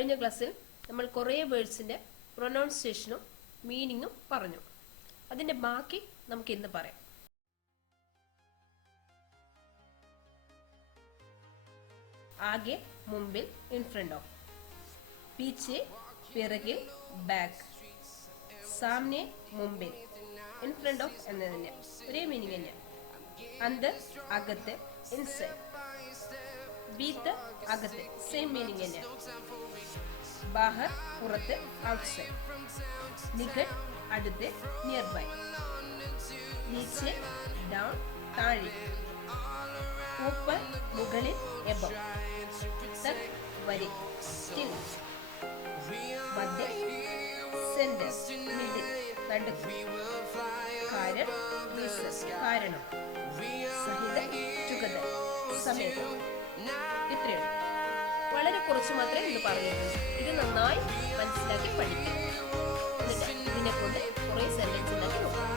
കഴിഞ്ഞ ക്ലാസ്സിൽ നമ്മൾ കുറേ വേർഡ്സിൻ്റെ പ്രൊനൗൺസിയേഷനും മീനിങ്ങും പറഞ്ഞു. അതിൻ്റെ ബാക്കി നമുക്ക് ഇന്ന് പറയാം. ആകെ മുമ്പിൽ ഇൻ ഫ്രണ്ട് ഓഫ്, പീछे പിറകിൽ ബാക്ക്, സാമനെ മുമ്പിൽ, ഇൻ ഫ്രണ്ട് ഓഫ് എന്നതിന് ഒരേ മീനിങ് തന്നെ. അന്തർ അകത്ത് ഇൻസൈഡ്, ഭീത്തർ അകത്ത് സെയിം മീനിങ് തന്നെ. ബാഹർ പുറത്ത് ഔട്ട്സൈഡ്, നികട്ട് അടുത്ത് നിയർ ബൈ, നീച്ചെ ഡൗൺ താഴെ, ഊപ്പർ മുകളിൽ എബവ്, തക് വരെ സ്റ്റിൽ, മധ്യ സെന്റർ മിഡിൽ നടുക്ക്, കാരണം റീസൺ കാരണം, സഹിതം ടുഗദർ സമേതം. ഇത്രയും വളരെ കുറച്ച് മാത്രമേ ഇന്ന് പറഞ്ഞിട്ടുള്ളൂ. ഇത് നന്നായി മനസ്സിലാക്കി പഠിക്കും. എന്നിട്ട് ഇതിനെ കൊണ്ട് കുറേ സെന്റൻസ് ഉണ്ടാക്കി നോക്കാം.